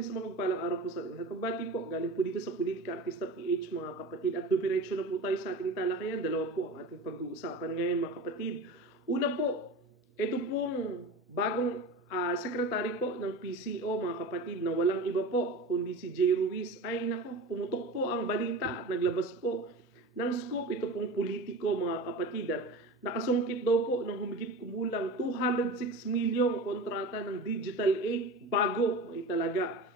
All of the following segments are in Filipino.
isang mapagpalang araw po sa ating lahat. Pagbati po, galing po dito sa Politika Artista PH mga kapatid. At dumiretso na po tayo sa ating talakayan. Dalawa po ang ating pag-uusapan ngayon mga kapatid. Una po, ito pong bagong sekretary po ng PCO mga kapatid na walang iba po kundi si Jay Ruiz. Ay nako, pumutok po ang balita at naglabas po ng scoop ito pong politiko mga kapatid. At nakasungkit daw po ng humigit kumulang 206 milyong kontrata ng Digital 8 bago talaga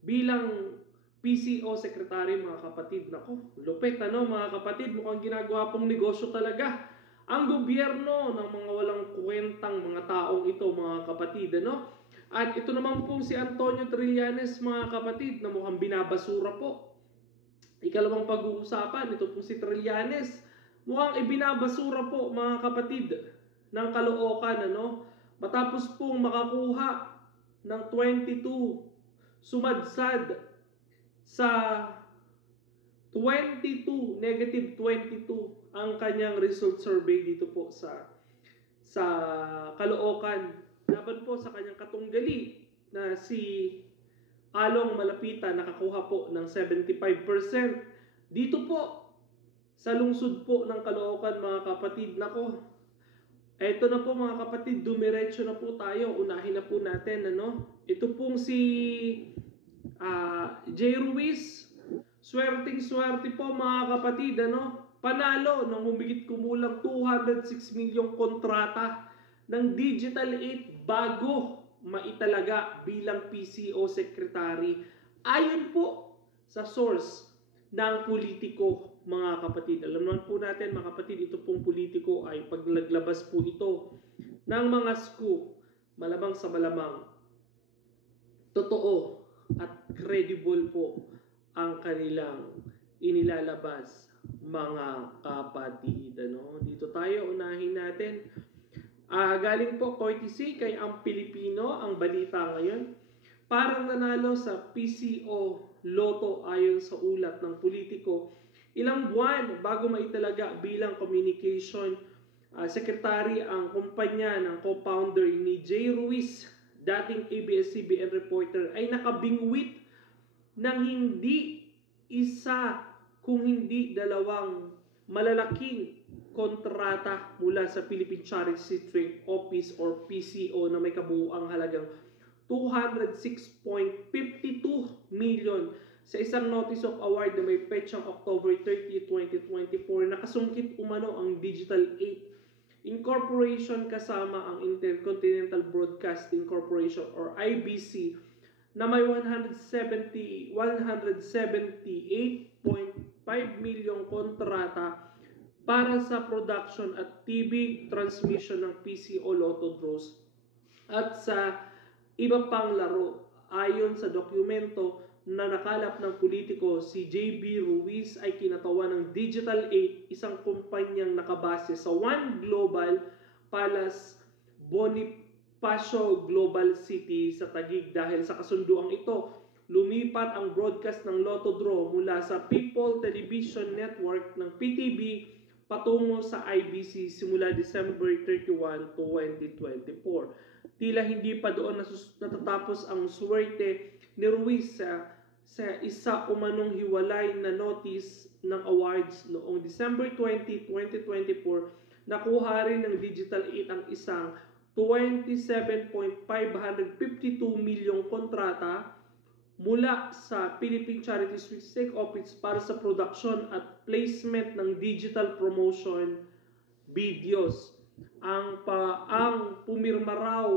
bilang PCO secretary mga kapatid. Nako, lupit ano mga kapatid, mukhang ginagawa pong negosyo talaga ang gobyerno ng mga walang kwentang mga taong ito mga kapatid. Ano? At ito naman pong si Antonio Trillanes mga kapatid na mukhang binabasura po. Ikalawang pag-uusapan, ito pong si Trillanes, mukhang ibinabasura po mga kapatid ng Caloocan. Ano? Matapos pong makakuha ng 22, sumadsad sa 22, negative 22 ang kanyang result survey dito po sa Caloocan. Laban po sa kanyang katunggali na si Along Malapitan, nakakuha po ng 75%. Dito po sa lungsod po ng Caloocan mga kapatid. Nako, eto na po mga kapatid, dumiretso na po tayo. Unahin na po natin ano. Ito pong si Jay Ruiz. Swerting-swerte po mga kapatid ano. Panalo ng humigit kumulang 206 milyong kontrata ng Digital 8 bago maitalaga bilang PCO secretary. Ayon po sa source ng politiko mga kapatid. Alam naman po natin mga kapatid, ito pong politiko ay pag naglabas po ito ng mga scoop, malamang sa malamang totoo at credible po ang kanilang inilalabas mga kapatid. Ano? Dito tayo, unahin natin. Galing po courtesy kay Ang Pilipino ang balita ngayon. Parang nanalo sa PCO Lotto ayon sa ulat ng politiko. Ilang buwan bago maitalaga bilang communication secretary ang kumpanya ng co-founder ni Jay Ruiz, dating ABS-CBN reporter, ay nakabingwit ng hindi isa kung hindi dalawang malalaking kontrata mula sa Philippine Charity Street Office or PCO na may kabuuang halagang 206.52 million sa isang notice of award na may petsang October 30, 2024. Nakasungkit umano ang Digital 8 Incorporation kasama ang Intercontinental Broadcasting Corporation or IBC na may 178.5 milyong kontrata para sa production at TV transmission ng PCO Lotto draws at sa iba pang laro. Ayon sa dokumento na nakalap ng politiko, si JB Ruiz ay kinatawan ng Digital 8, isang kumpanyang nakabase sa One Global Palace Bonifacio Global City sa Taguig. Dahil sa kasunduang ito, lumipat ang broadcast ng Lotto Draw mula sa People Television Network ng PTV patungo sa IBC simula December 31, 2024. Tila hindi pa doon natatapos ang swerte ni Ruiz sa isa umanong hiwalay na notice ng awards noong December 20, 2024. Nakuha rin ng Digital 8 ang isang 27.552 milyong kontrata mula sa Philippine Charity Street Office para sa production at placement ng digital promotion videos. Ang pumirma raw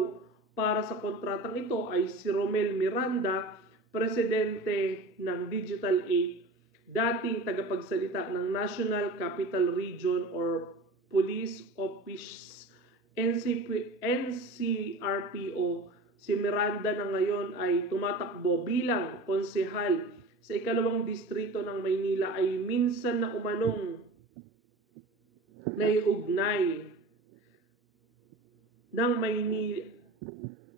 para sa kontratang ito ay si Romel Miranda, presidente ng Digital 8, dating tagapagsalita ng National Capital Region or Police Office NCRPO. Si Miranda na ngayon ay tumatakbo bilang konsehal sa ikalawang distrito ng Maynila ay minsan na umanong naiugnay ng Maynila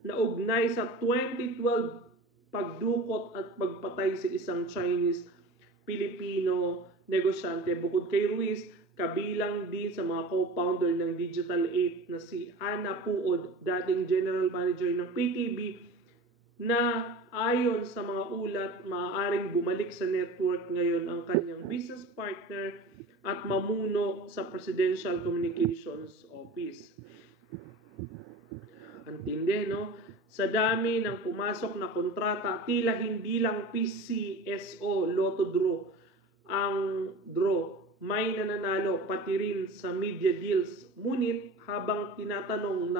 na ugnay sa 2012 pagdukot at pagpatay sa isang Chinese-Filipino negosyante. Bukod kay Ruiz, kabilang din sa mga co-founder ng Digital 8 na si Ana Puod, dating general manager ng PTV, na ayon sa mga ulat, maaaring bumalik sa network ngayon ang kanyang business partner at mamuno sa Presidential Communications Office. Antindi, no? Sa dami ng pumasok na kontrata, tila hindi lang PCSO Lotto Draw ang draw, may nananalo pati rin sa media deals. Ngunit habang tinatanong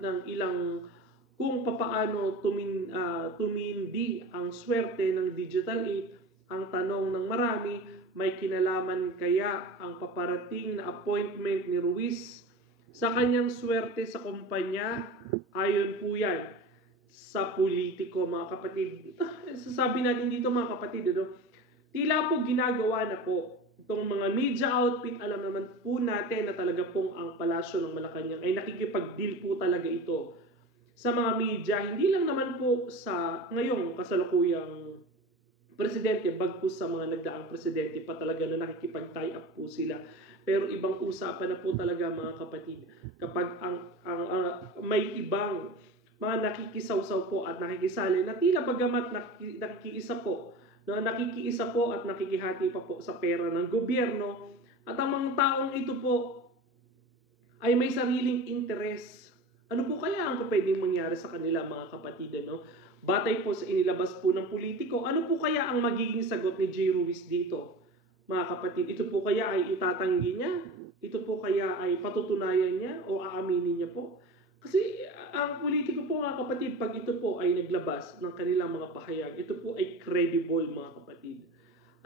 ng ilang kung papaano tumindi ang swerte ng Digital 8, ang tanong ng marami, may kinalaman kaya ang paparating na appointment ni Ruiz sa kanyang swerte sa kumpanya? Ayon po yan sa politiko, mga kapatid. Sasabi natin dito, mga kapatid, tila po ginagawa na po itong mga media outfit. Alam naman po natin na talaga pong ang Palasyo ng Malacanang ay nakikipag-deal po talaga ito sa mga media, hindi lang naman po sa ngayong kasalukuyang presidente, bagkus sa mga nagdaang presidente pa talaga na nakikipag-tie up po sila. Pero ibang usapan na po talaga, mga kapatid, kapag may ibang mga nakikisawsaw po at nakikisali na tila bagamat nakikiisa po at nakikihati pa po sa pera ng gobyerno, at ang mga taong ito po ay may sariling interes. Ano po kaya ang pwedeng mangyari sa kanila, mga kapatid? Batay po sa inilabas po ng politiko, ano po kaya ang magiging sagot ni J. Ruiz dito, mga kapatid? Ito po kaya ay itatanggi niya? Ito po kaya ay patutunayan niya o aaminin niya po? Kasi ang politiko po, mga kapatid, pag ito po ay naglabas ng kanilang mga pahayag, ito po ay credible, mga kapatid.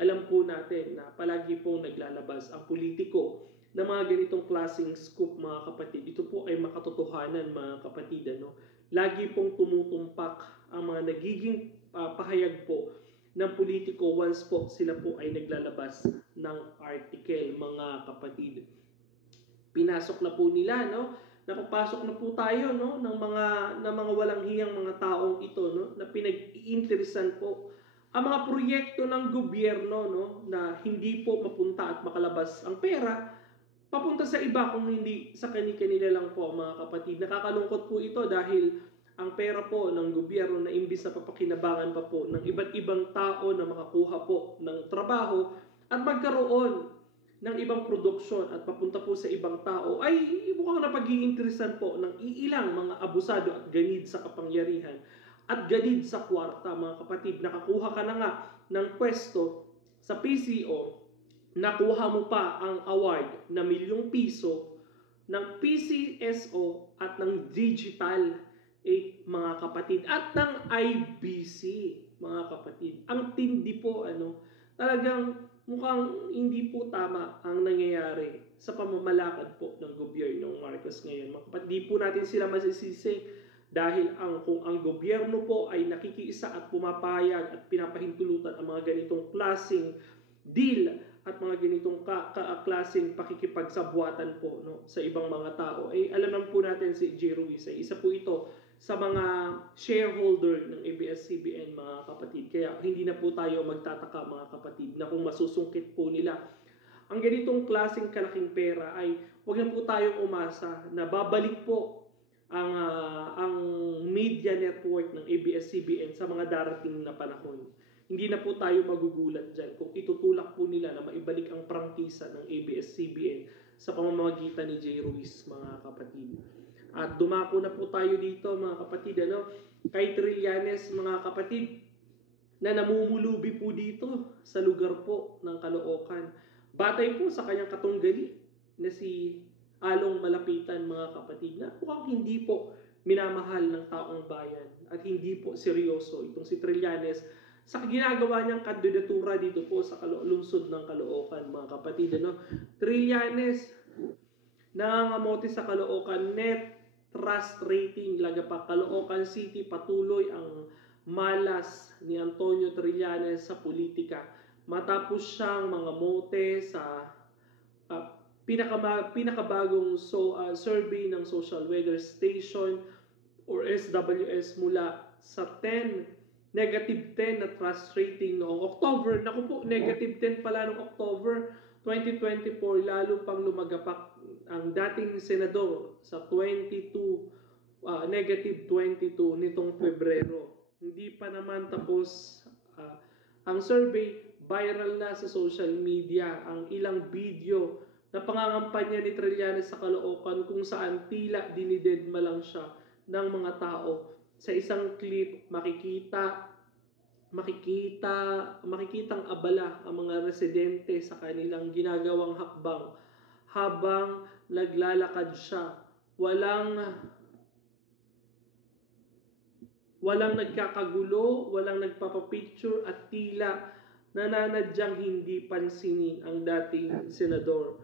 Alam po natin na palagi po naglalabas ang politiko na mga ganitong klaseng scoop, mga kapatid. Ito po ay makatotohanan, mga kapatid. Lagi pong tumutumpak ang mga nagiging pahayag po ng politiko once po sila po ay naglalabas ng article, mga kapatid. Pinasok na po nila, napapasok na po tayo, ng mga walang hiyang mga taong ito, na pinag-iinteresan po ang mga proyekto ng gobyerno, na hindi po mapunta at makalabas ang pera papunta sa iba, kung hindi sa kanila lang po, mga kapatid. Nakakalungkot po ito dahil ang pera po ng gobyerno na imbis na papakinabangan pa po ng iba't ibang tao na makakuha po ng trabaho at magkaroon ng ibang produksyon at papunta po sa ibang tao, ay mukhang napag-iinteresan po ng iilang mga abusado at ganid sa kapangyarihan at ganid sa kwarta, mga kapatid. Nakakuha ka na nga ng pwesto sa PCO, nakuha mo pa ang award na ₱1,000,000 ng PCSO at ng Digital 8, mga kapatid, at ng IBC, mga kapatid. Ang tindi po, talagang mukhang hindi po tama ang nangyayari sa pamamalakad po ng gobyernong Marcos ngayon, mga kapatid. Di po natin sila masisisi dahil kung ang gobyerno po ay nakikiisa at pumapayag at pinapahintulutan ang mga ganitong klaseng deal at mga ganitong klaseng pakikipagsabwatan po, sa ibang mga tao, ay alam naman po natin si J. Ruiz ay isa po ito sa mga shareholder ng ABS-CBN, mga kapatid. Kaya hindi na po tayo magtataka, mga kapatid, na kung masusungkit po nila ang ganitong klaseng kalaking pera, ay huwag na po tayong umasa na babalik po ang media network ng ABS-CBN sa mga darating na panahon. Hindi na po tayo magugulat dyan kung itutulak po nila na maibalik ang prangkisa ng ABS-CBN sa pamamagitan ni J. Ruiz, mga kapatid. At dumako na po tayo dito, mga kapatid, kay Trillanes, mga kapatid, na namumulubi po dito sa lugar po ng Caloocan. Batay po sa kanyang katunggali na si Along Malapitan, mga kapatid, na mukhang hindi po minamahal ng taong bayan at hindi po seryoso itong si Trillanes sa ginagawa niyang kandidatura dito po sa lungsod ng Caloocan, mga kapatid. Trillanes, nangangamote sa Caloocan, net trust rating laga pa. Caloocan City, patuloy ang malas ni Antonio Trillanes sa politika. Matapos siyang mangamote sa pinakabagong survey ng Social Weather Station or SWS mula sa negative 10 na trust rating noong October. Naku po, negative 10 pala noong October 2024, lalo pang lumagapak ang dating senador sa negative 22 nitong Pebrero Hindi pa naman tapos ang survey, viral na sa social media ang ilang video na pangangampanya ni Trillanes sa Caloocan kung saan tila dinidedma lang siya ng mga tao. Sa isang clip, makikitang abala ang mga residente sa kanilang ginagawang hakbang habang naglalakad siya. Walang nagkakagulo, walang nagpapapicture at tila nananadyang hindi pansinin ang dating senador.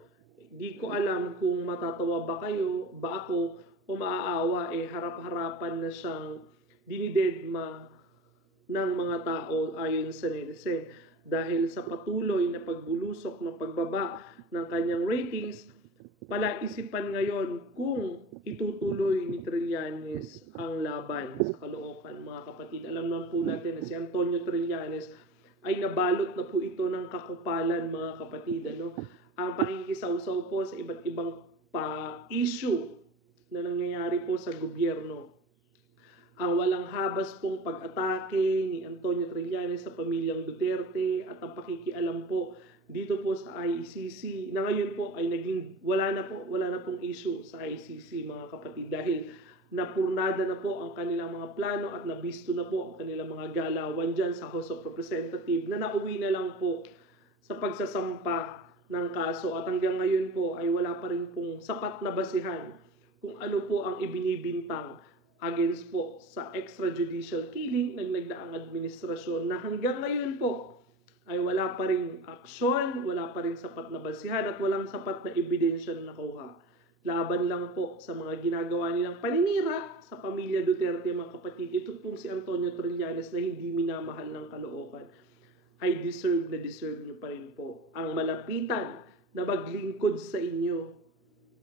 Di ko alam kung matatawa ba ako, o maaawa, harap-harapan na siyang dinidedma ng mga tao ayon sa netizen. Dahil sa patuloy na pagbulusok ng pagbaba ng kanyang ratings, palaisipan ngayon kung itutuloy ni Trillanes ang laban sa Caloocan. Mga kapatid, alam naman po natin na si Antonio Trillanes ay nabalot na po ito ng kakupalan, mga kapatid. Ang pakikisawsaw po sa iba't ibang issue na nangyayari po sa gobyerno. Ang walang habas pong pag-atake ni Antonio Trillanes sa pamilyang Duterte at ang pakikialam po dito po sa ICC na ngayon po ay wala na pong issue sa ICC, mga kapatid, dahil napurnada na po ang kanilang mga plano at nabisto na po ang kanilang mga galawan dyan sa House of Representatives na nauwi na lang po sa pagsasampa ng kaso at hanggang ngayon po ay wala pa rin pong sapat na basihan kung ano po ang ibinibintang against po sa extrajudicial killing ng nagdaang administrasyon na hanggang ngayon po ay wala pa rin aksyon, wala pa rin sapat na basihan at walang sapat na ebidensya na nakuha. Laban lang po sa mga ginagawa nilang paninira sa pamilya Duterte, mga kapatid. Ito pong si Antonio Trillanes na hindi minamahal ng Caloocan ay deserve nyo pa rin po ang malapitan na maglingkod sa inyo.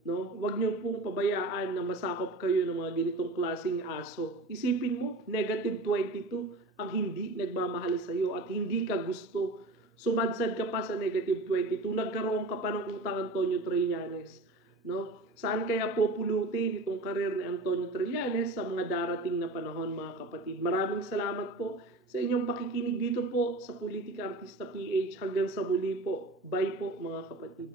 No? Huwag niyo pong pabayaan na masakop kayo ng mga ganitong klaseng aso. Isipin mo, negative 22 ang hindi nagmamahal sa iyo at hindi ka gusto. Sumadsad ka pa sa negative 22, nagkaroon ka pa ng utang, Antonio Trillanes. No? Saan kaya pupulutin itong karir ni Antonio Trillanes sa mga darating na panahon, mga kapatid? Maraming salamat po sa inyong pakikinig dito po sa Politika Artista PH. Hanggang sa muli po. Bye po, mga kapatid.